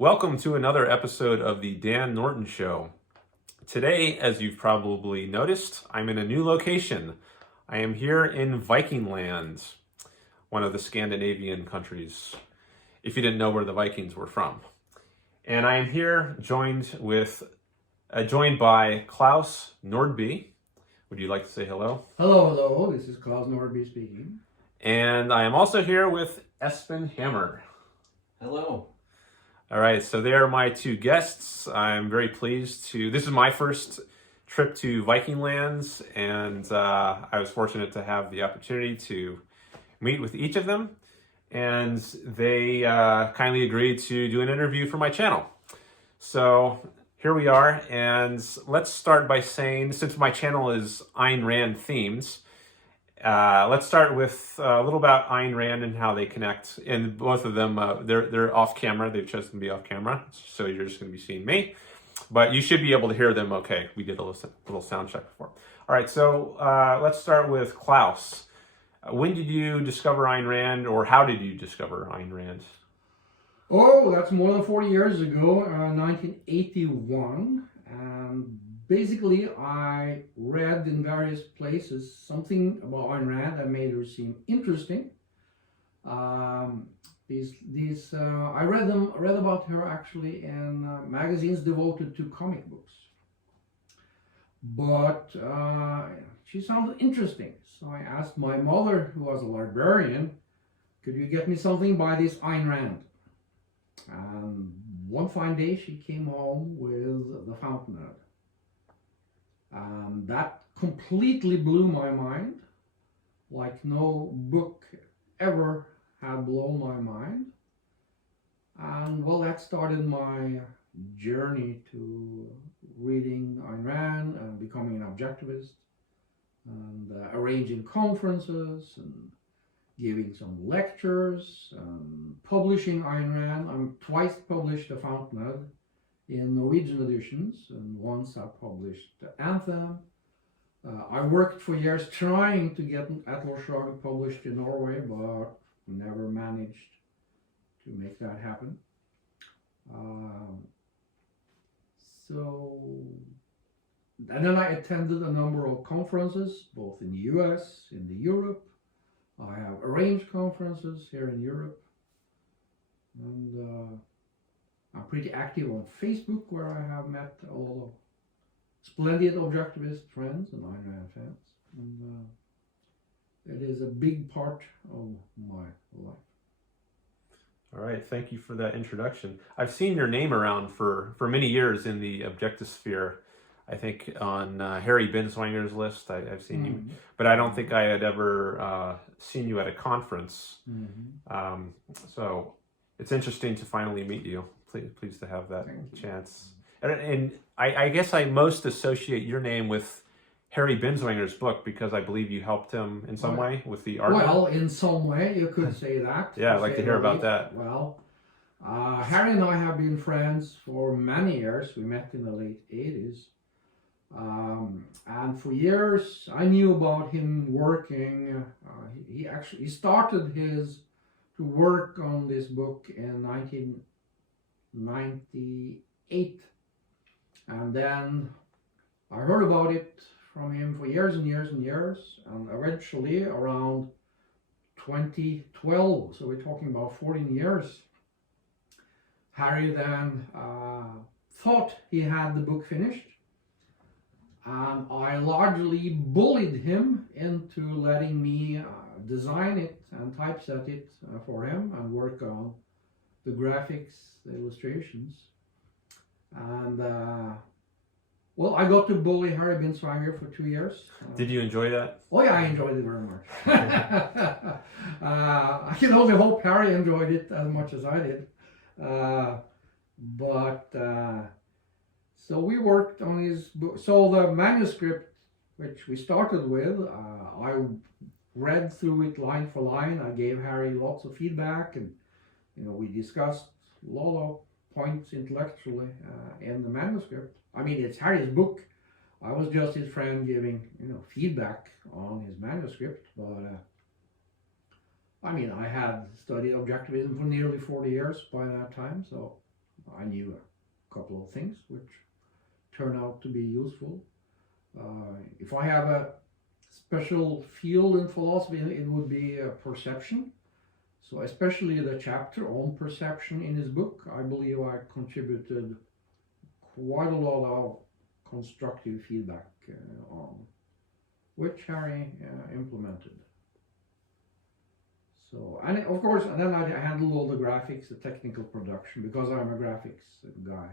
Welcome to another episode of the Dan Norton Show. Today, as you've probably noticed, I'm in a new location. I am here in Viking land, one of the Scandinavian countries, if you didn't know where the Vikings were from. And I am here joined by Klaus Nordby. Would you like to say hello? Hello, this is Klaus Nordby speaking. And I am also here with Espen Hammer. Hello. All right, so they are my two guests. I'm very pleased this is my first trip to Viking lands, and I was fortunate to have the opportunity to meet with each of them, and they kindly agreed to do an interview for my channel. So here we are, and let's start by saying, since my channel is Ayn Rand themed, let's start with a little about Ayn Rand and how they connect. And both of them, they're off camera. They've chosen to be off camera, so you're just going to be seeing me. But you should be able to hear them okay. We did a little sound check before. All right, so let's start with Klaus. When did you discover Ayn Rand, or how did you discover Ayn Rand? Oh, that's more than 40 years ago, 1981. And basically, I read in various places something about Ayn Rand that made her seem interesting. I read about her actually in magazines devoted to comic books. But she sounded interesting, so I asked my mother, who was a librarian, could you get me something by this Ayn Rand? And one fine day she came home with The Fountainhead. And that completely blew my mind, like no book ever had blown my mind. And well, that started my journey to reading Ayn Rand and becoming an objectivist, and arranging conferences and giving some lectures and publishing Ayn Rand. I'm twice published The Fountainhead in Norwegian editions, and once I published the Anthem. I worked for years trying to get Atlas Shrugged published in Norway, but never managed to make that happen. And then I attended a number of conferences, both in the US, in Europe. I have arranged conferences here in Europe, and I'm pretty active on Facebook, where I have met a lot of splendid objectivist friends and Ayn Rand fans, and it is a big part of my life. All right, thank you for that introduction. I've seen your name around for many years in the objective sphere. I think on Harry Binswanger's list, I've seen you, but I don't think I had ever seen you at a conference. So it's interesting to finally meet you. Pleased to have that chance. And I guess I most associate your name with Harry Binswanger's book, because I believe you helped him in some way with the art. Well, in some way, you could say that. Yeah, I'd like to hear about that. Well, Harry and I have been friends for many years. We met in the late 80s. And for years, I knew about him working. He started to work on this book in 1998. And then I heard about it from him for years and years and years, and eventually around 2012, so we're talking about 14 years, Harry then thought he had the book finished, and I largely bullied him into letting me design it and typeset it for him and work on the graphics, the illustrations. And well, I got to bully Harry Binswanger for 2 years. Did you enjoy that? Oh yeah, I enjoyed it very much. I can only hope Harry enjoyed it as much as I did. So we worked on his book. So the manuscript, which we started with, I read through it line for line. I gave Harry lots of feedback, and we discussed a lot of points intellectually in the manuscript. I mean, it's Harry's book. I was just his friend giving, feedback on his manuscript. But I mean, I had studied objectivism for nearly 40 years by that time, so I knew a couple of things which turned out to be useful. If I have a special field in philosophy, it would be perception. So especially the chapter on perception in his book, I believe I contributed quite a lot of constructive feedback on, which Harry implemented. So, and of course, and then I handled all the graphics, the technical production, because I'm a graphics guy.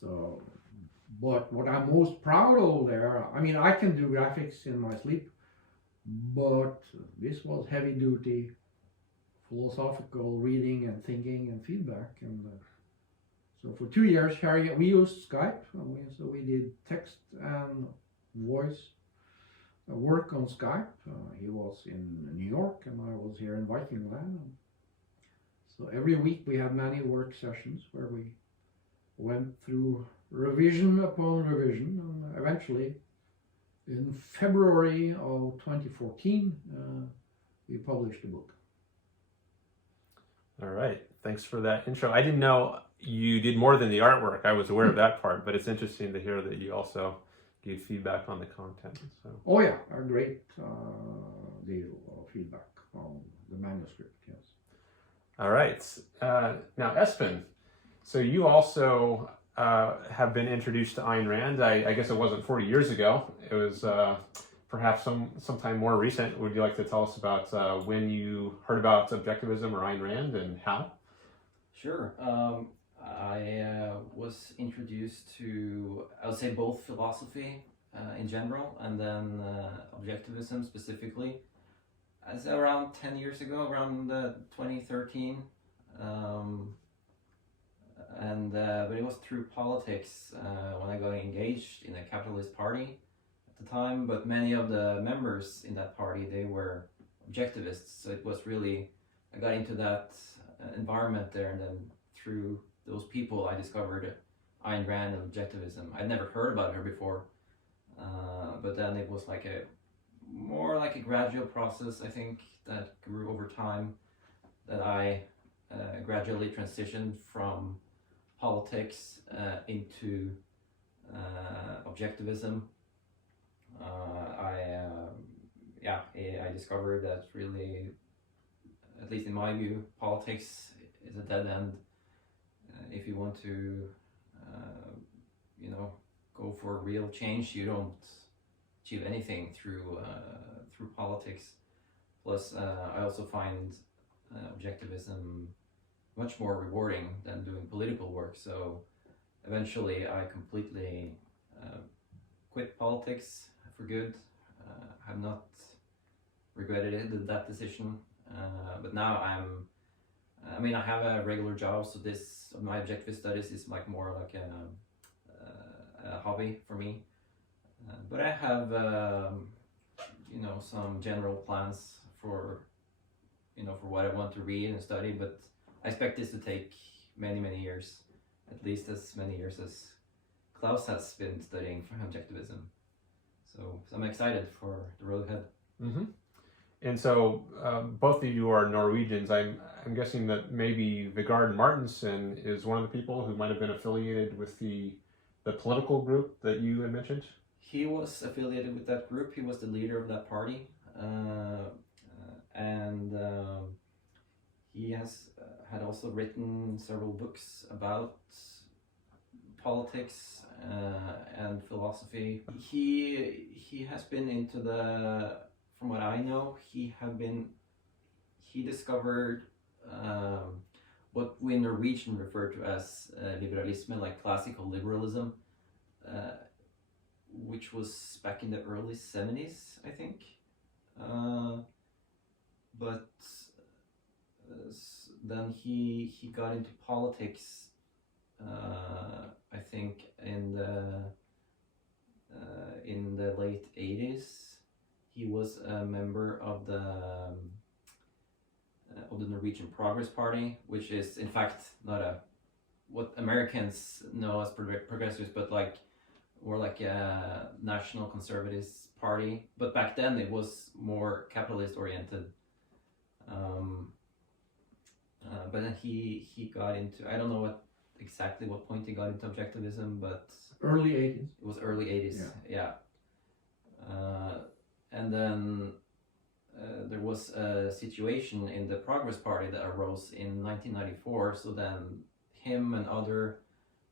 So, but what I'm most proud of there, I mean, I can do graphics in my sleep, but this was heavy duty philosophical reading and thinking and feedback. And so for 2 years, Harry, we used Skype, so we did text and voice work on Skype. He was in New York and I was here in Viking Land. So every week we had many work sessions where we went through revision upon revision, and eventually in February of 2014 we published the book. All right, thanks for that intro. I didn't know you did more than the artwork. I was aware of that part, but it's interesting to hear that you also gave feedback on the content. So. Oh yeah, a great deal of feedback on the manuscript, yes. All right, now Espen, so you also have been introduced to Ayn Rand. I guess it wasn't 40 years ago. It was perhaps sometime more recent. Would you like to tell us about when you heard about Objectivism or Ayn Rand and how? Sure. I was introduced to, I would say, both philosophy in general and then Objectivism specifically as around 10 years ago, around 2013. But it was through politics when I got engaged in a capitalist party at the time. But many of the members in that party, they were Objectivists. So it was really, I got into that environment there, and then through those people I discovered Ayn Rand and Objectivism. I'd never heard about her before, but then it was like more like a gradual process, I think, that grew over time, that I gradually transitioned from politics into Objectivism. I discovered that really, at least in my view, politics is a dead end. If you want to, go for real change, you don't achieve anything through politics. Plus, I also find Objectivism much more rewarding than doing political work. So eventually I completely quit politics for good. Have not regretted that decision. But now I have a regular job, so my objectivist studies is like more like a hobby for me. But I have, some general plans for what I want to read and study, but I expect this to take many, many years, at least as many years as Klaus has been studying for Objectivism. So I'm excited for the road ahead. Mm-hmm. And so both of you are Norwegians. I'm guessing that maybe Vegard Martinsen is one of the people who might have been affiliated with the political group that you had mentioned? He was affiliated with that group. He was the leader of that party. He had also written several books about politics and philosophy. He has been into from what I know, he discovered what we in Norwegian refer to as liberalism, like classical liberalism, which was back in the early 70s, I think. But then he got into politics, I think in the late 80s. He was a member of the Norwegian Progress Party, which is in fact not what Americans know as progressives, but more like a national conservatives party. But back then it was more capitalist oriented. But then he got into, I don't know exactly what point he got into objectivism, but Early 80s. it was early 80s. Yeah. And then there was a situation in the Progress Party that arose in 1994. So then him and other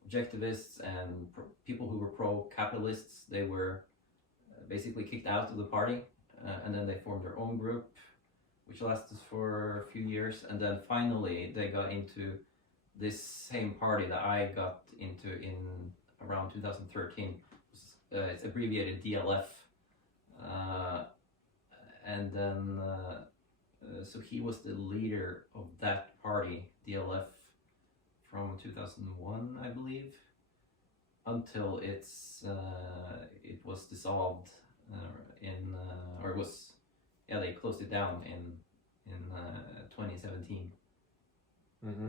objectivists and people who were pro-capitalists, they were basically kicked out of the party, and then they formed their own group, which lasted for a few years, and then finally they got into this same party that I got into in around 2013. It's abbreviated DLF, and then so he was the leader of that party, DLF, from 2001, I believe, until it was dissolved or it was, they closed it down in 2017. Mm-hmm.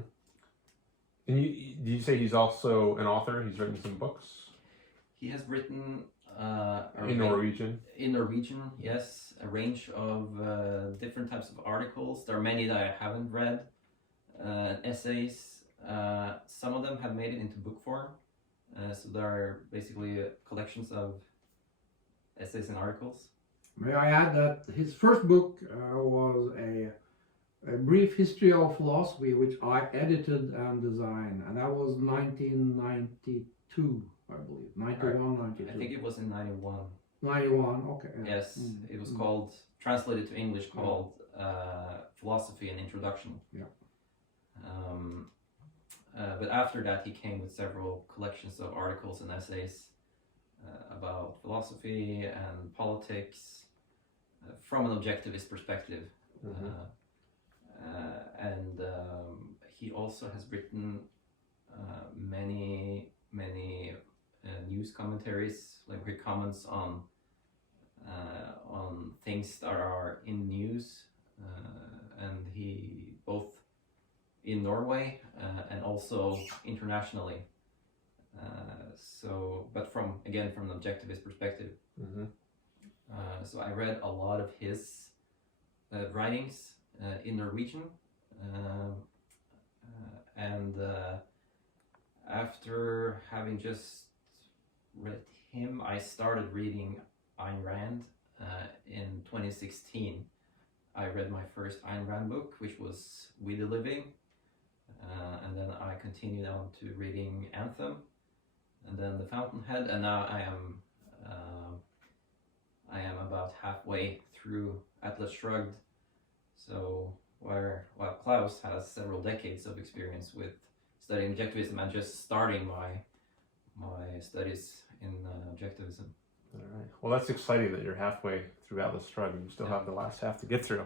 And did you say he's also an author? He's written some books? He has written in Norwegian? In Norwegian, yes. A range of different types of articles. There are many that I haven't read. Essays. Some of them have made it into book form. So there are basically collections of essays and articles. May I add that his first book was a brief history of philosophy, which I edited and designed, and that was 1992, I believe. 91, 92. I think it was in 91. 91, okay. Yeah. Yes, it was called, translated to English, called Philosophy and Introduction. Yeah. But after that, he came with several collections of articles and essays about philosophy and politics from an objectivist perspective. Mm-hmm. And he also has written many news commentaries, like he comments on things that are in news, and he both in Norway and also internationally. But from an objectivist perspective. Mm-hmm. So I read a lot of his writings in Norwegian, and after having just read him, I started reading Ayn Rand in 2016. I read my first Ayn Rand book, which was We the Living, and then I continued on to reading Anthem, and then The Fountainhead, and now I am about halfway through Atlas Shrugged. So while Klaus has several decades of experience with studying objectivism, I'm just starting my studies in objectivism. All right. Well, that's exciting that you're halfway through Atlas Shrugged. You still have the last half to get through.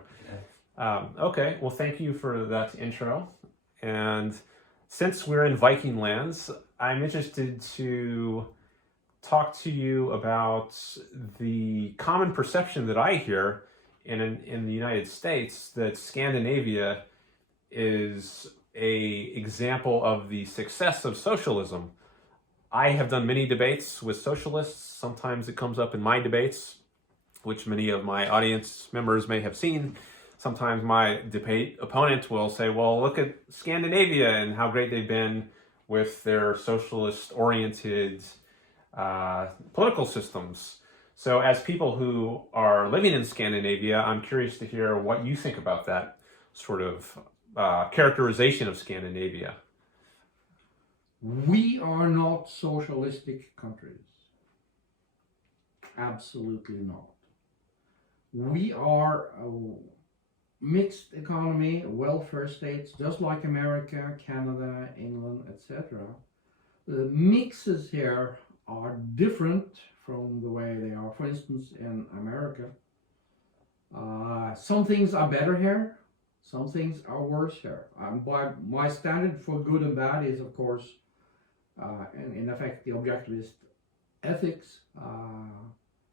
Okay. Well, thank you for that intro. And since we're in Viking lands, I'm interested to talk to you about the common perception that I hear in the United States that Scandinavia is an example of the success of socialism. I have done many debates with socialists. Sometimes it comes up in my debates, which many of my audience members may have seen. Sometimes my debate opponent will say, well, look at Scandinavia and how great they've been with their socialist-oriented political systems. So as people who are living in Scandinavia, I'm curious to hear what you think about that sort of characterization of Scandinavia. We are not socialistic countries. Absolutely not. We are a mixed economy, welfare states, just like America, Canada, England, etc. The mixes here are different from the way they are, for instance, in America. Some things are better here, some things are worse here. My standard for good and bad is, of course, in effect, the objectivist ethics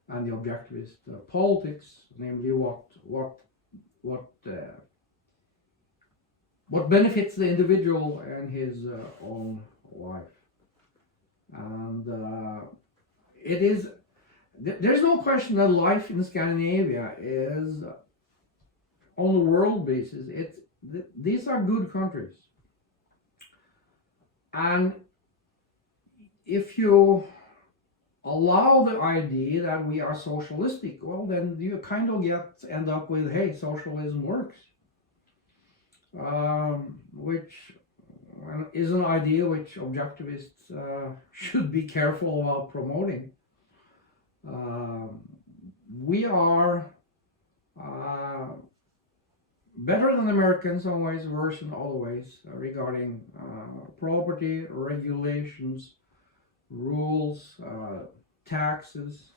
and the objectivist politics, namely what benefits the individual and his own life. And it is, there's no question that life in Scandinavia is, on the world basis, these are good countries. And if you allow the idea that we are socialistic, well, then you kind of end up with, hey, socialism works, which is an idea which objectivists should be careful about promoting. We are better than America in some ways, worse in other ways, regarding property, regulations, rules, taxes.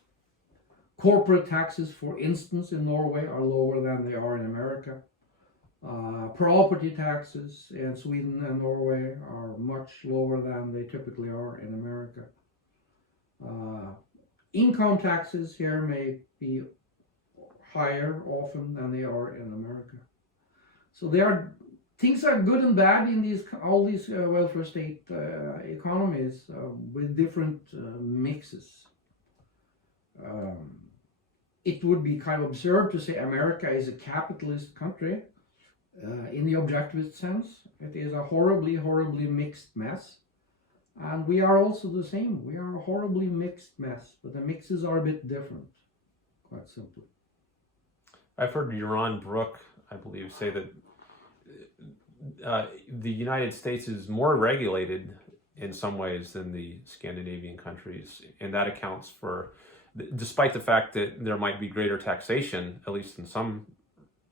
Corporate taxes, for instance, in Norway are lower than they are in America. Property taxes in Sweden and Norway are much lower than they typically are in America. Income taxes here may be higher often than they are in America. So things are good and bad in all these welfare state economies with different mixes. It would be kind of absurd to say America is a capitalist country in the objectivist sense. It is a horribly, horribly mixed mess. And we are also the same. We are a horribly mixed mess, but the mixes are a bit different, quite simply. I've heard Yaron Brook, I believe, say that the United States is more regulated in some ways than the Scandinavian countries, and that accounts for, despite the fact that there might be greater taxation, at least in some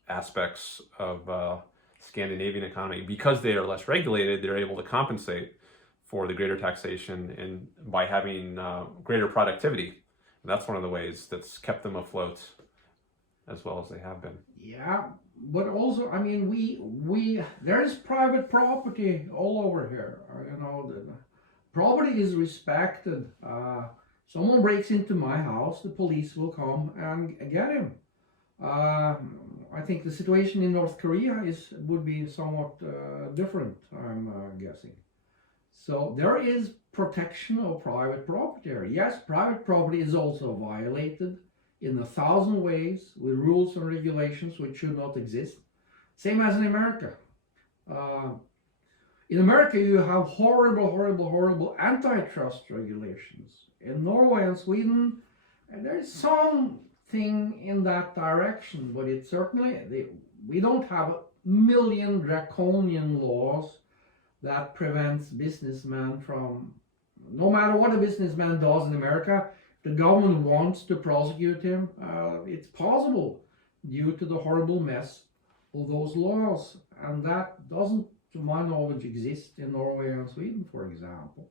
aspects of Scandinavian economy, because they are less regulated, they're able to compensate for the greater taxation and by having greater productivity. And that's one of the ways that's kept them afloat as well as they have been. Yeah, but also, I mean, there's private property all over here. You know, the property is respected. Someone breaks into my house, the police will come and get him. I think the situation in North Korea would be somewhat different, I'm guessing. So there is protection of private property here. Yes, private property is also violated in 1,000 ways with rules and regulations which should not exist. Same as in America. In America you have horrible antitrust regulations. In Norway and Sweden there's something in that direction, but it certainly, we don't have a million draconian laws that prevents businessmen from, no matter what a businessman does in America, the government wants to prosecute him, it's possible due to the horrible mess of those laws. And that doesn't, to my knowledge, exist in Norway and Sweden, for example.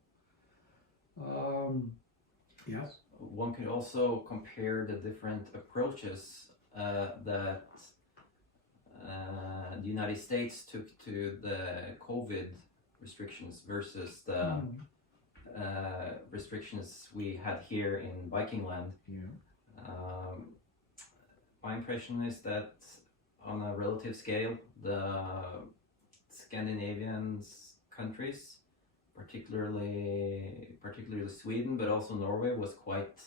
Yes? One could also compare the different approaches that the United States took to the COVID restrictions versus the restrictions we had here in Viking land. Yeah. My impression is that on a relative scale, the Scandinavian countries, particularly Sweden, but also Norway, was quite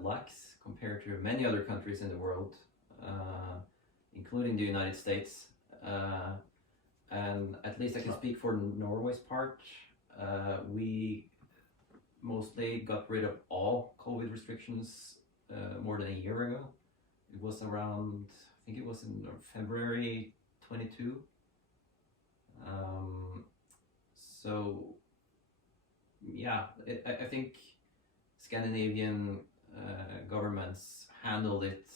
lax compared to many other countries in the world, including the United States. And at least I can speak for Norway's part. We mostly got rid of all COVID restrictions more than a year ago. It was around, I think it was in February 22. So yeah, I think Scandinavian governments handled it.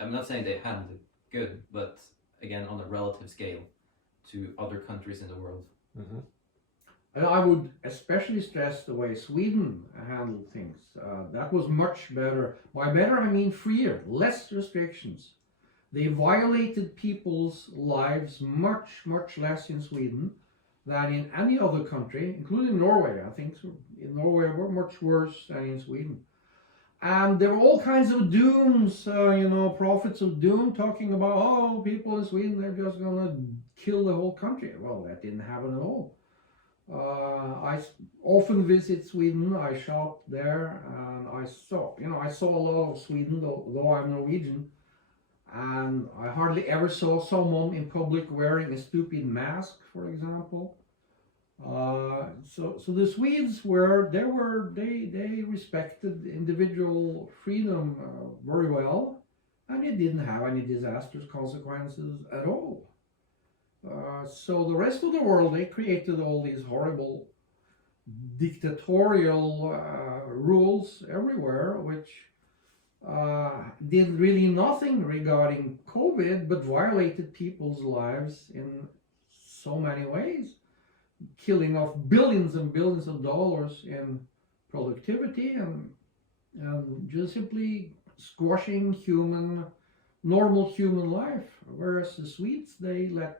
I'm not saying they handled it good, but again, on a relative scale to other countries in the world. Mm-hmm. And I would especially stress the way Sweden handled things. That was much better. By better, I mean freer, less restrictions. They violated people's lives much less in Sweden than in any other country, including Norway. I think in Norway were much worse than in Sweden. And there were all kinds of dooms, prophets of doom talking about, oh, people in Sweden, they're just going to kill the whole country. Well, that didn't happen at all. I often visit Sweden. I shop there, and I saw a lot of Sweden, though I'm Norwegian, and I hardly ever saw someone in public wearing a stupid mask, for example. So the Swedes they respected individual freedom very well, and it didn't have any disastrous consequences at all. So the rest of the world, they created all these horrible dictatorial rules everywhere, which did really nothing regarding COVID, but violated people's lives in so many ways, killing off billions and billions of dollars in productivity and just simply squashing normal human life. Whereas the Swedes, the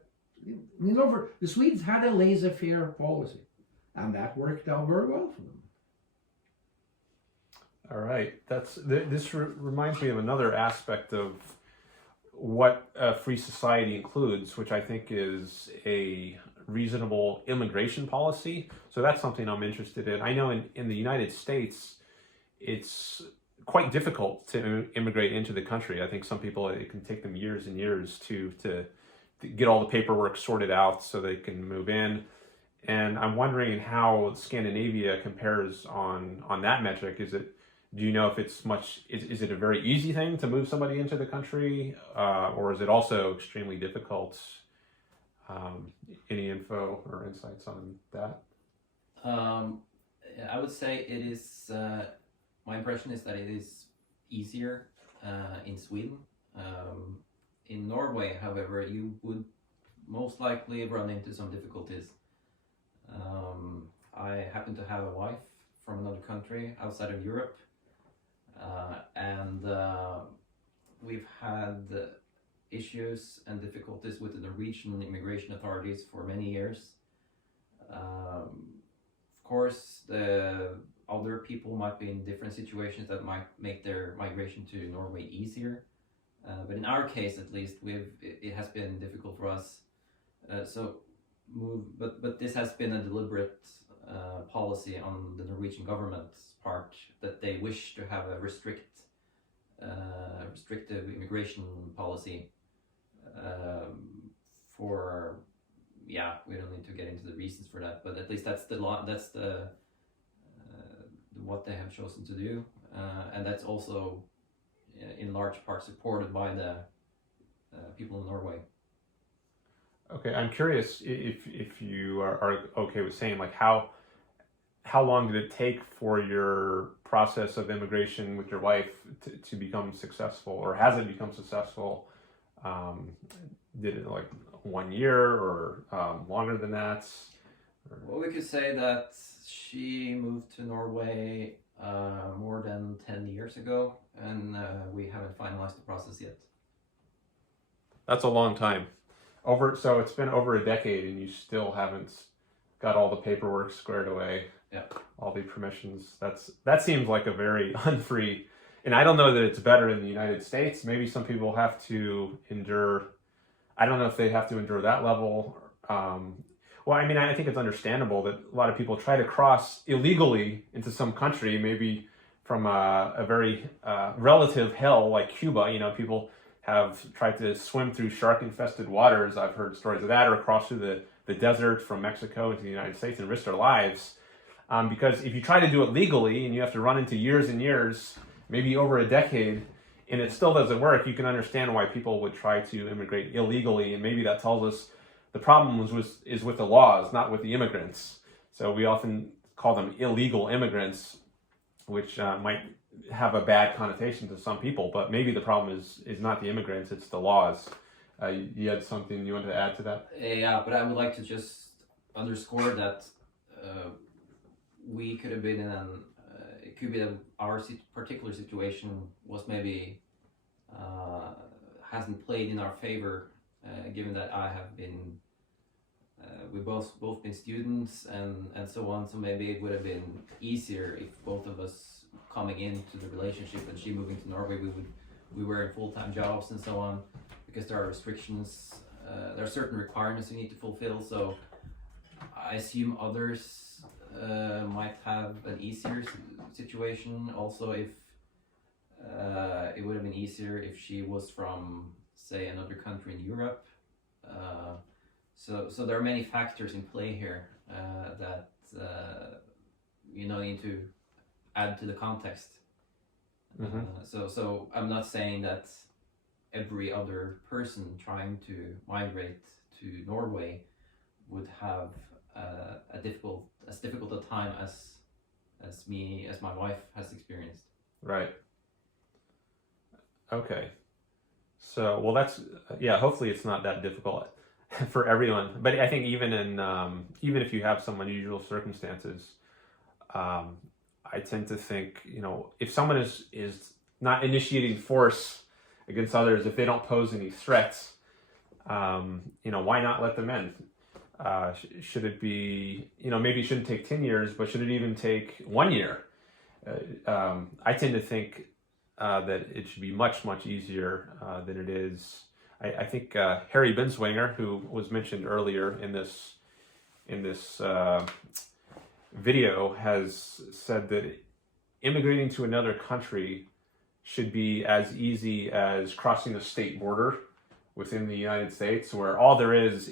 Swedes had a laissez-faire policy, and that worked out very well for them. All right, this reminds me of another aspect of what a free society includes, which I think is a reasonable immigration policy. So that's something I'm interested in. I know in the United States, it's quite difficult to immigrate into the country. I think some people, it can take them years and years to get all the paperwork sorted out so they can move in. And I'm wondering how Scandinavia compares on that metric. Do you know if it's is it a very easy thing to move somebody into the country, or is it also extremely difficult? Any info or insights on that? I would say it is, my impression is that it is easier in Sweden. In Norway, however, you would most likely run into some difficulties. I happen to have a wife from another country outside of Europe, and we've had issues and difficulties with the Norwegian immigration authorities for many years. Of course, the other people might be in different situations that might make their migration to Norway easier. But in our case, at least, it has been difficult for us. But this has been a deliberate policy on the Norwegian government's part, that they wish to have a restrictive immigration policy. We don't need to get into the reasons for that, but at least that's what they have chosen to do, and that's also in large part supported by the people in Norway. Okay, I'm curious if you are okay with saying, like, how long did it take for your process of immigration with your wife to become successful, or has it become successful? Did it like 1 year or longer than that? Well, we could say that she moved to Norway more than 10 years ago, and we haven't finalized the process yet. That's a long time. So it's been over a decade and you still haven't got all the paperwork squared away. Yeah. All the permissions. That seems like a very unfree, and I don't know that it's better in the United States. Maybe some people have to endure, I don't know if they have to endure that level. Well, I mean, I think it's understandable that a lot of people try to cross illegally into some country, maybe from a very relative hell like Cuba. People have tried to swim through shark-infested waters. I've heard stories of that, or cross through the desert from Mexico into the United States and risk their lives. Because if you try to do it legally and you have to run into years and years, maybe over a decade, and it still doesn't work, you can understand why people would try to immigrate illegally. And maybe that tells us the problem is with the laws, not with the immigrants. So we often call them illegal immigrants, which might have a bad connotation to some people, but maybe the problem is not the immigrants, it's the laws. You had something you wanted to add to that? Yeah, but I would like to just underscore that we could have been it could be that our particular situation was maybe hasn't played in our favor, given that I have been, we both been students and so on, so maybe it would have been easier if both of us coming into the relationship and she moving to Norway, we were in full-time jobs and so on, because there are restrictions, there are certain requirements you need to fulfill. So I assume others might have an easier situation. Also, if it would have been easier if she was from, say, another country in Europe. So there are many factors in play here that need to add to the context. So I'm not saying that every other person trying to migrate to Norway would have as difficult a time as my wife has experienced. Right. Okay. So, well, that's hopefully it's not that difficult for everyone. But I think even if you have some unusual circumstances, I tend to think, if someone is not initiating force against others, if they don't pose any threats, why not let them in? Should it be, maybe it shouldn't take 10 years, but should it even take 1 year? I tend to think that it should be much, much easier than it is. I think Harry Binswanger, who was mentioned earlier in this video, has said that immigrating to another country should be as easy as crossing a state border within the United States, where all there is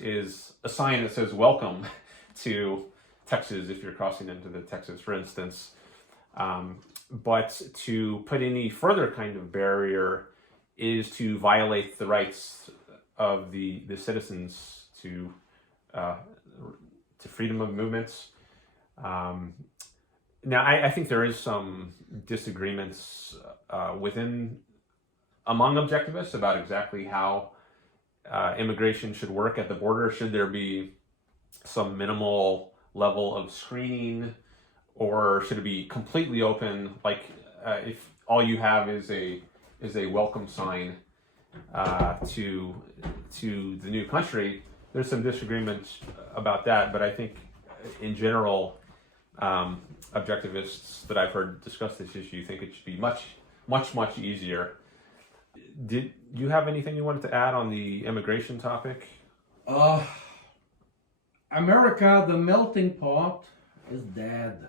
a sign that says welcome to Texas if you're crossing into the Texas, for instance. But to put any further kind of barrier is to violate the rights of the citizens to freedom of movements. Now, I think there is some disagreements among objectivists about exactly how immigration should work at the border. Should there be some minimal level of screening, or should it be completely open? Like if all you have is a welcome sign to the new country. There's some disagreements about that, but I think in general, objectivists that I've heard discuss this issue think it should be much, much, much easier. Did you have anything you wanted to add on the immigration topic? America, the melting pot, is dead.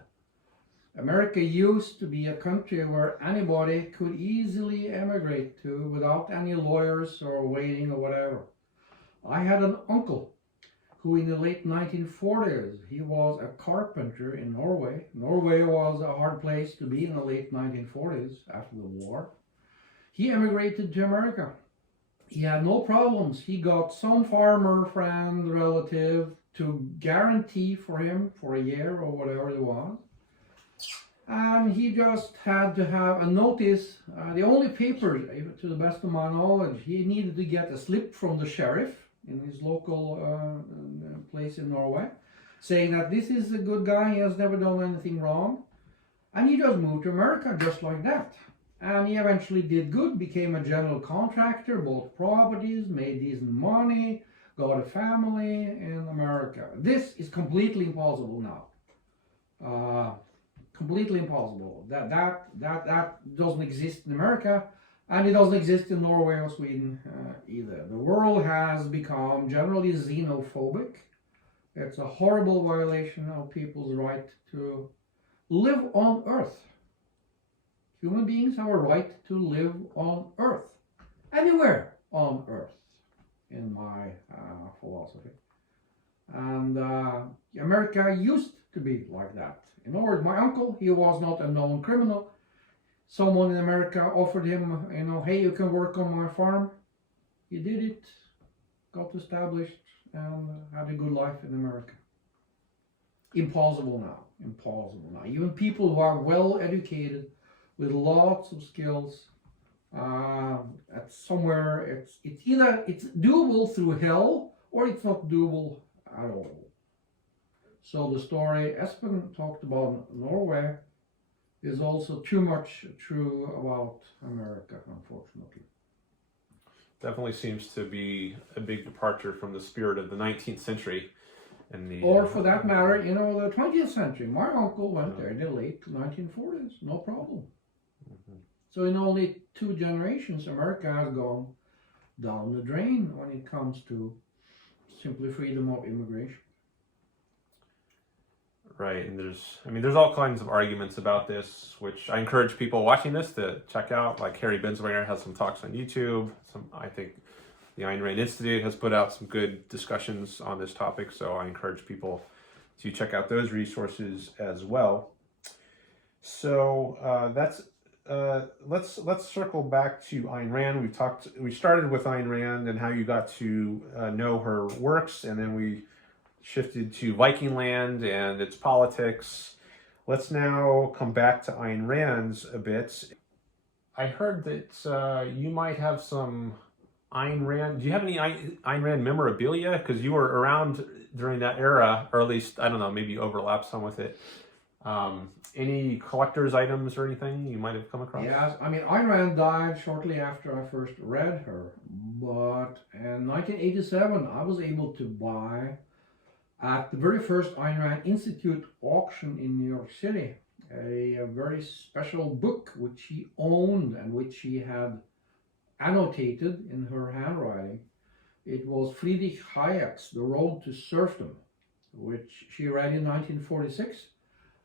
America used to be a country where anybody could easily emigrate to without any lawyers or waiting or whatever. I had an uncle who in the late 1940s, he was a carpenter in Norway. Norway was a hard place to be in the late 1940s after the war. He emigrated to America. He had no problems. He got some farmer friend, relative to guarantee for him for a year or whatever it was. And he just had to have a notice. The only paper, to the best of my knowledge, he needed to get a slip from the sheriff in his local place in Norway, saying that this is a good guy, he has never done anything wrong. And he just moved to America just like that. And he eventually did good, became a general contractor, bought properties, made decent money, got a family in America. This is completely impossible now. Completely impossible. That doesn't exist in America, and it doesn't exist in Norway or Sweden either. The world has become generally xenophobic. It's a horrible violation of people's right to live on Earth. Human beings have a right to live on Earth, anywhere on Earth, in my philosophy. And America used to be like that. In other words, my uncle, he was not a known criminal. Someone in America offered him, hey, you can work on my farm. He did it, got established, and had a good life in America. Impossible now. Impossible now. Even people who are well educated with lots of skills, at somewhere it's either it's doable through hell or it's not doable at all. So the story Espen talked about Norway is also too much true about America, unfortunately. Definitely seems to be a big departure from the spirit of the 19th century. Or for that matter, the 20th century. My uncle went there in the late 1940s, no problem. Mm-hmm. So in only 2 generations, America has gone down the drain when it comes to simply freedom of immigration. Right, and there's all kinds of arguments about this, which I encourage people watching this to check out. Like Harry Binswanger has some talks on YouTube. I think the Ayn Rand Institute has put out some good discussions on this topic, so I encourage people to check out those resources as well. So let's circle back to Ayn Rand. We started with Ayn Rand and how you got to know her works, and then we shifted to Viking land and its politics. Let's now come back to Ayn Rand's a bit. I heard that you might have some Ayn Rand. Do you have any Ayn Rand memorabilia? Because you were around during that era, or at least, I don't know, maybe you overlap some with it. Any collector's items or anything you might have come across? Yes, I mean, Ayn Rand died shortly after I first read her, but in 1987 I was able to buy at the very first Ayn Rand Institute auction in New York City a very special book which she owned and which she had annotated in her handwriting. It was Friedrich Hayek's The Road to Serfdom, which she read in 1946,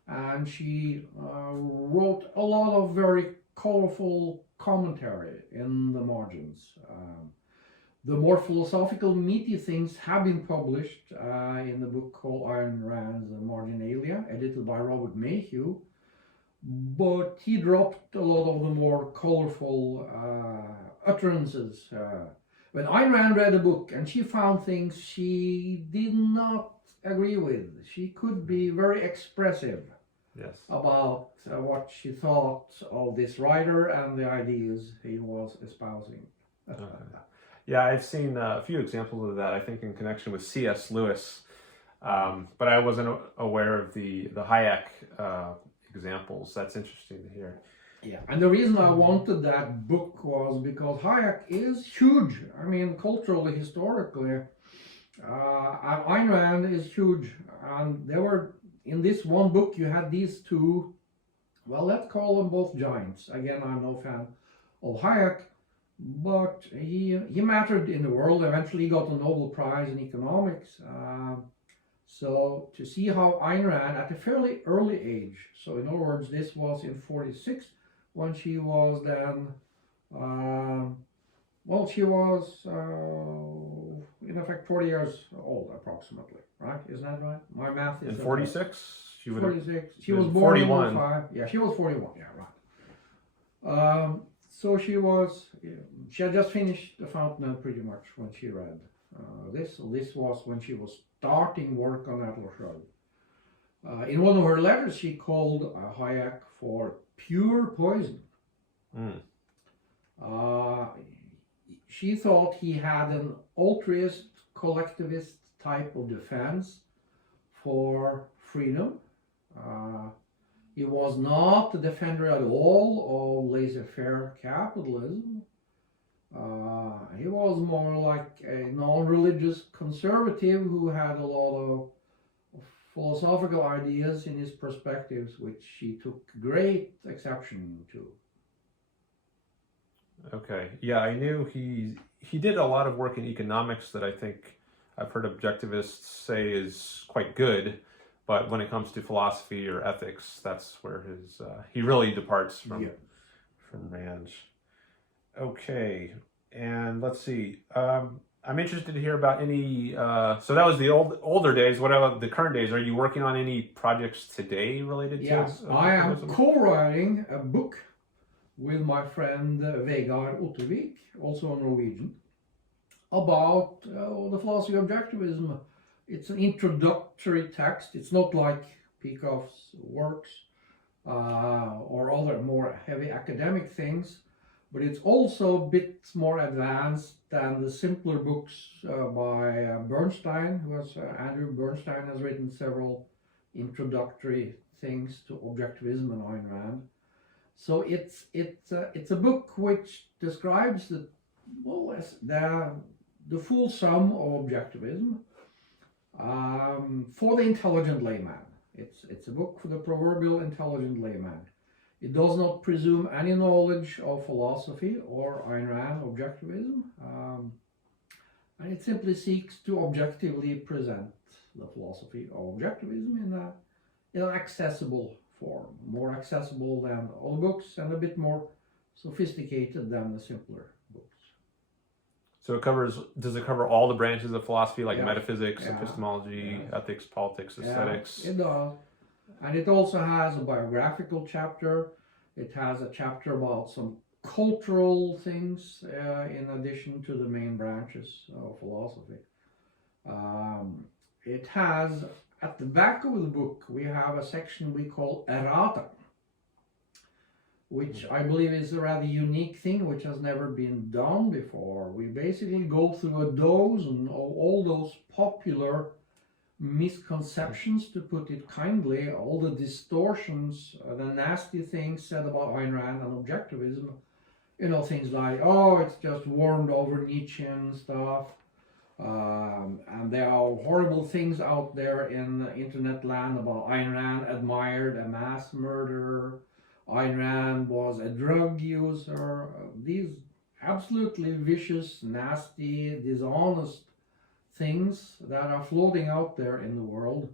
and she wrote a lot of very colorful commentary in the margins. The more philosophical, meaty things have been published in the book called Ayn Rand's Marginalia, edited by Robert Mayhew, but he dropped a lot of the more colorful utterances. When Ayn Rand read a book and she found things she did not agree with, she could be very expressive. Yes. About what she thought of this writer and the ideas he was espousing. Yeah, I've seen a few examples of that, I think, in connection with C.S. Lewis, but I wasn't aware of the Hayek examples. That's interesting to hear. Yeah, and the reason I wanted that book was because Hayek is huge. I mean, culturally, historically, and Ayn Rand is huge. And there were, in this one book, you had these two, well, let's call them both giants. Again, I'm no fan of Hayek, but he mattered in the world. Eventually, he got a Nobel Prize in economics. So to see how Ayn Rand, at a fairly early age, so in other words, this was in 46, when she was then, well, she was in effect 40 years old, approximately, right? Isn't that right? My math is... In 46? She would 46. She was born 41. in 05. Yeah, she was 41. Yeah, right. So she had just finished The Fountain pretty much when she read this. So this was when she was starting work on Atlas Shrugged. In one of her letters, she called Hayek for pure poison. She thought he had an altruist, collectivist type of defense for freedom. He was not a defender at all of laissez-faire capitalism. He was more like a non-religious conservative who had a lot of philosophical ideas in his perspectives, which she took great exception to. Okay. Yeah, I knew he did a lot of work in economics that I think I've heard objectivists say is quite good, but when it comes to philosophy or ethics, that's where his he really departs from Rand. Okay, and let's see. I'm interested to hear about any. So that was the older days. What about the current days? Are you working on any projects today related to? Yes, I am co-writing a book with my friend Vegard Ottervig, also a Norwegian, about the philosophy of objectivism. It's an introductory text. It's not like Peikoff's works or other more heavy academic things, but it's also a bit more advanced than the simpler books by Bernstein, Andrew Bernstein has written several introductory things to Objectivism and Ayn Rand. So it's a book which describes the full sum of objectivism for the intelligent layman. It's a book for the proverbial intelligent layman. It does not presume any knowledge of philosophy or Ayn Rand objectivism, and it simply seeks to objectively present the philosophy of objectivism in a in an accessible form, more accessible than all books and a bit more sophisticated than the simpler books. So does it cover all the branches of philosophy, like Yeah. metaphysics, Yeah. epistemology, Yeah. ethics, politics, aesthetics? Yeah, it does. And it also has a biographical chapter. It has a chapter about some cultural things in addition to the main branches of philosophy. It has, at the back of the book, we have a section we call errata, which I believe is a rather unique thing, which has never been done before. We basically go through a dozen of all those popular misconceptions, to put it kindly, all the distortions, the nasty things said about Ayn Rand and Objectivism. You know, things like, oh, it's just warmed over Nietzschean stuff. And there are horrible things out there in the internet land about Ayn Rand admired a mass murderer. Ayn Rand was a drug user. These absolutely vicious, nasty, dishonest things that are floating out there in the world,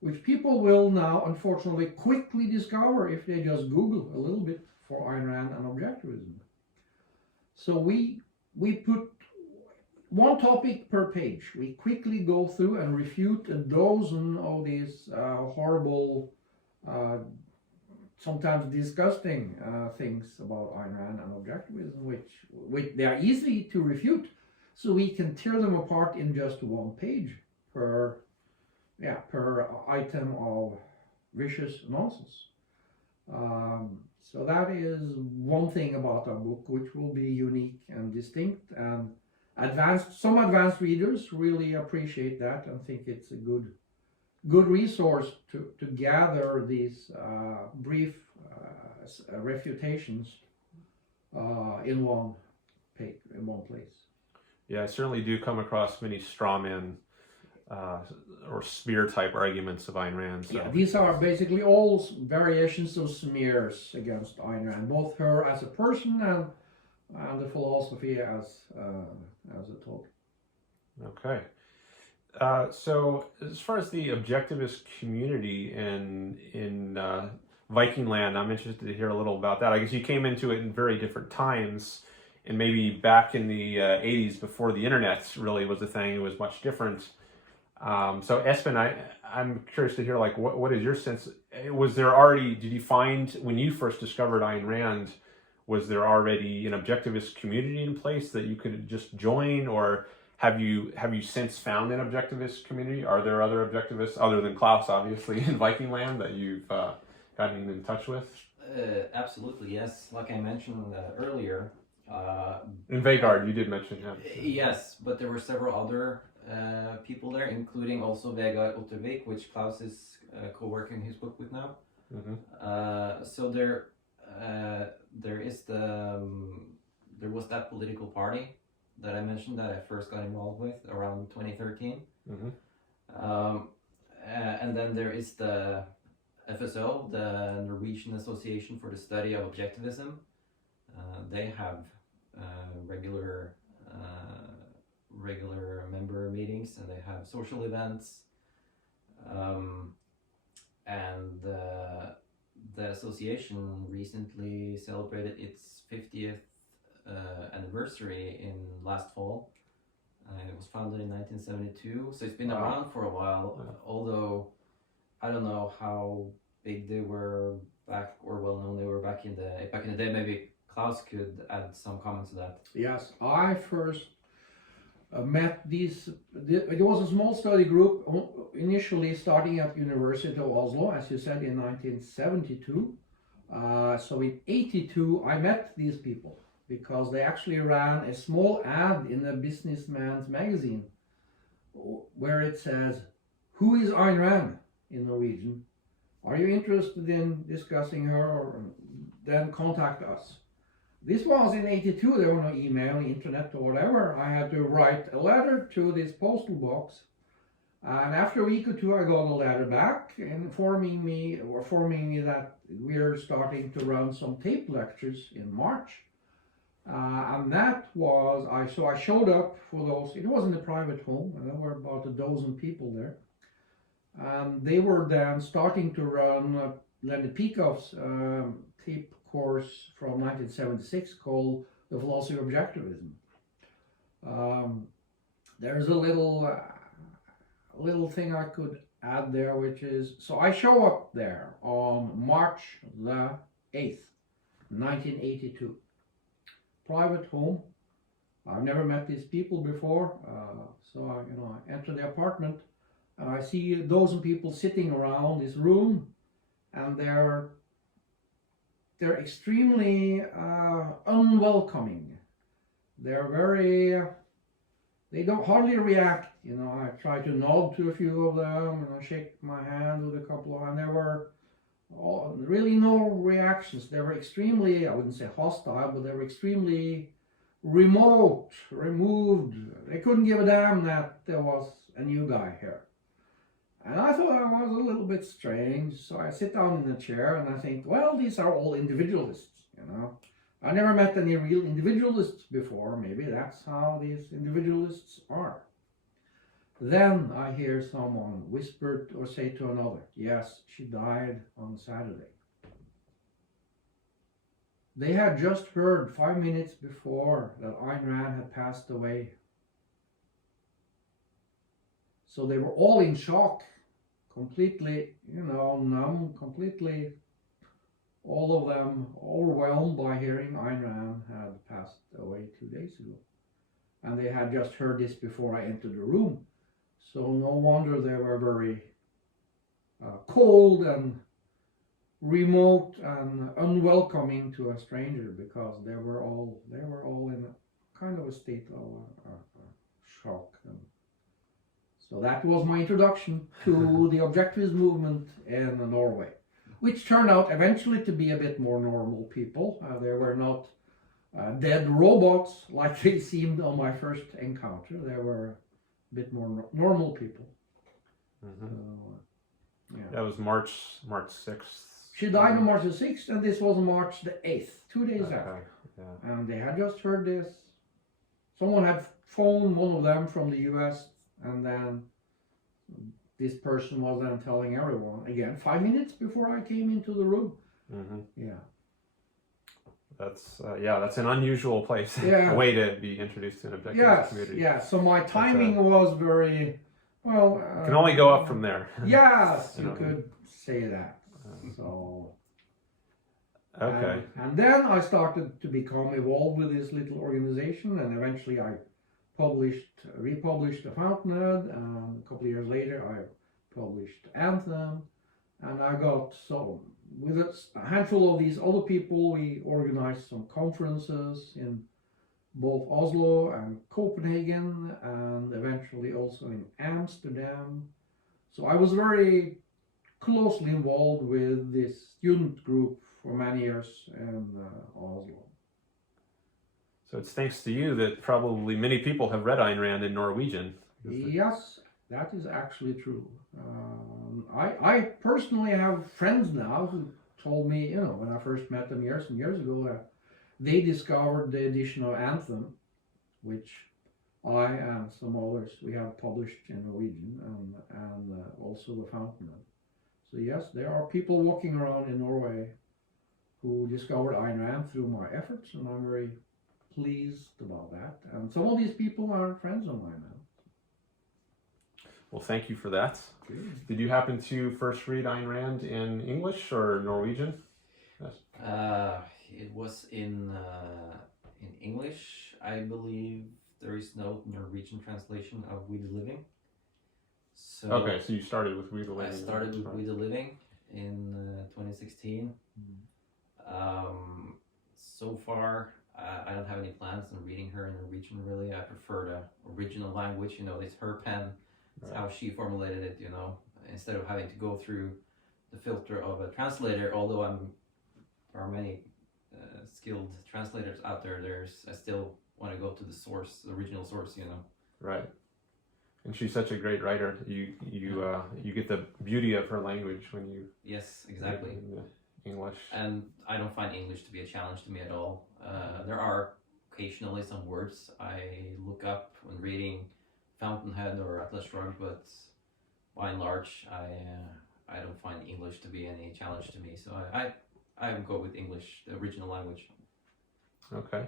which people will now unfortunately quickly discover if they just Google a little bit for Ayn Rand and Objectivism. So we put one topic per page. We quickly go through and refute a dozen of these horrible, sometimes disgusting things about Ayn Rand and Objectivism, which they are easy to refute. So we can tear them apart in just one page per item of vicious nonsense. So that is one thing about our book, which will be unique and distinct, and some advanced readers really appreciate that and think it's a good resource to gather these brief refutations in one place. Yeah, I certainly do come across many straw man or smear type arguments of Ayn Rand. So. Yeah, these are basically all variations of smears against Ayn Rand, both her as a person and the philosophy as a total. Okay. So as far as the objectivist community in Viking land, I'm interested to hear a little about that. I guess you came into it in very different times, and maybe back in the 80s before the internet really was a thing, it was much different. So Espen, I'm curious to hear, like, what is your sense? Was there already, did you find when you first discovered Ayn Rand, was there already an objectivist community in place that you could just join, or have you since found an objectivist community? Are there other objectivists other than Klaus, obviously, in Viking land that you've gotten in touch with? Absolutely, yes. Like I mentioned earlier. And Vegard, you did mention him. Yes, but there were several other people there, including also Vegard Ottervig, which Klaus is co-working his book with now. Mm-hmm. So there was that political party that I mentioned that I first got involved with around 2013. Mm-hmm. And then there is the FSO, the Norwegian Association for the Study of Objectivism. They have regular member meetings, and they have social events, and the association recently celebrated its 50th anniversary in last fall. It was founded in 1972, so it's been around for a while. Although I don't know how big they were back, or well known they were back in the day. Maybe Klaus could add some comments to that. Yes, I first met these. It was a small study group initially starting at University of Oslo, as you said, in 1972. So in 82, I met these people because they actually ran a small ad in a businessman's magazine where it says, "Who is Ayn Rand?" in Norwegian. Are you interested in discussing her? Or then contact us. This was in 82, there were no email, internet or whatever. I had to write a letter to this postal box. And after a week or two, I got a letter back informing me that we're starting to run some tape lectures in March. And that was, I showed up for those. It wasn't a private home, and there were about a dozen people there. They were then starting to run Leonid Peikoff's tape course from 1976 called The Philosophy of Objectivism. There's a little thing I could add there, which is, so I show up there on March the 8th, 1982. Private home. I've never met these people before, so I enter the apartment and I see a dozen people sitting around this room, and they're extremely unwelcoming. They're very, they don't hardly react. I try to nod to a few of them, shake my hand with a couple of them. There were really no reactions. They were extremely, I wouldn't say hostile, but they were extremely remote, removed. They couldn't give a damn that there was a new guy here. And I thought it was a little bit strange, so I sit down in the chair and I think, well, these are all individualists, I never met any real individualists before. Maybe that's how these individualists are. Then I hear someone whisper or say to another, yes, she died on Saturday. They had just heard 5 minutes before that Ayn Rand had passed away. So they were all in shock, completely, numb, completely, all of them overwhelmed by hearing Ayn Rand had passed away 2 days ago. And they had just heard this before I entered the room. So no wonder they were very cold and remote and unwelcoming to a stranger, because they were all in a kind of a state of shock. And so that was my introduction to the Objectivist movement in Norway, which turned out eventually to be a bit more normal people. They were not dead robots like they seemed on my first encounter. They were a bit more normal people. Mm-hmm. That was March 6th. She died on March the 6th, and this was March the 8th, 2 days after. Yeah. And they had just heard this. Someone had phoned one of them from the US, and then this person was then telling everyone, again, 5 minutes before I came into the room. Mm-hmm. Yeah. That's an unusual place, a way to be introduced to an objectivist community. Yeah, so my timing was very, well... can only go up from there. Yes, you could say that. So... Okay. And then I started to become involved with this little organization, and eventually I republished The Fountainhead, and a couple of years later I published Anthem, and I got with a handful of these other people, we organized some conferences in both Oslo and Copenhagen, and eventually also in Amsterdam. So I was very closely involved with this student group for many years in Oslo. So it's thanks to you that probably many people have read Ayn Rand in Norwegian. Yes, that is actually true. I personally have friends now who told me, when I first met them years and years ago, that they discovered the edition of Anthem, which I and some others, we have published in Norwegian, and also The Fountainhead. So yes, there are people walking around in Norway who discovered Ayn Rand through my efforts, and I'm very pleased about that. And some of these people are friends of mine now. Well, thank you for that. Good. Did you happen to first read Ayn Rand in English or Norwegian? Yes. It was in English. I believe there is no Norwegian translation of We the Living. So okay, so you started with We the Living. I started with We the Living in 2016. So far, I don't have any plans on reading her in Norwegian, really. I prefer the original language, it's her pen. It's how she formulated it, instead of having to go through the filter of a translator. Although there are many skilled translators out there, I still want to go to the source, the original source, Right. And she's such a great writer. You get the beauty of her language when you... Yes, exactly. English. And I don't find English to be a challenge to me at all. There are occasionally some words I look up when reading Fountainhead or Atlas Shrugged, but by and large, I don't find English to be any challenge to me. So I go with English, the original language. Okay,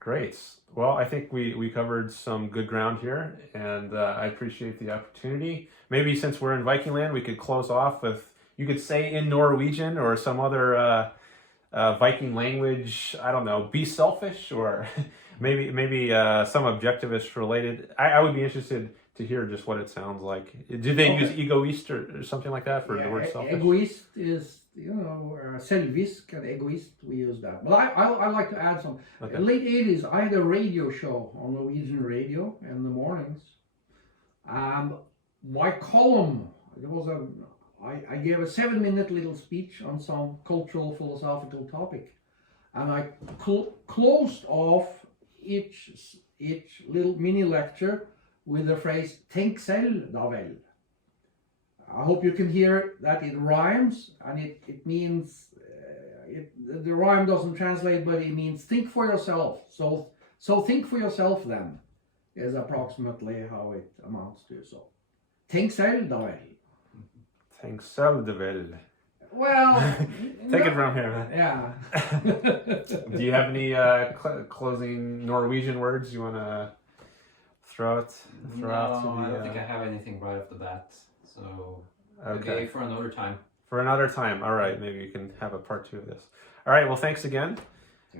great. Well, I think we covered some good ground here, and I appreciate the opportunity. Maybe since we're in Viking land, we could close off with, you could say in Norwegian or some other Viking language, I don't know, be selfish, or maybe some objectivist related. I would be interested to hear just what it sounds like. Do they use egoist or something like that for the word selfish? Egoist is, selvisk and egoist, we use that. But I like to add some. Okay. Late 80s, I had a radio show on Norwegian radio in the mornings. My column, I gave a 7-minute little speech on some cultural philosophical topic. And I closed off each little mini lecture with the phrase "Tenk selv, da vel." I hope you can hear that it rhymes, and it means the rhyme doesn't translate, but it means think for yourself. So think for yourself then, is approximately how it amounts to. So, tenk selv, da vel. Tenk selv, da vel. Well, Take it from here, man. Yeah. Do you have any closing Norwegian words you want to throw out to the, I don't think I have anything right off the bat. So, okay, for another time. For another time. All right, maybe you can have a part 2 of this. All right, well, thanks again.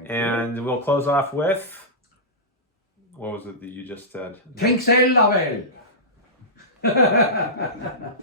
And we'll close off with, what was it that you just said? Tenk selv, da vel.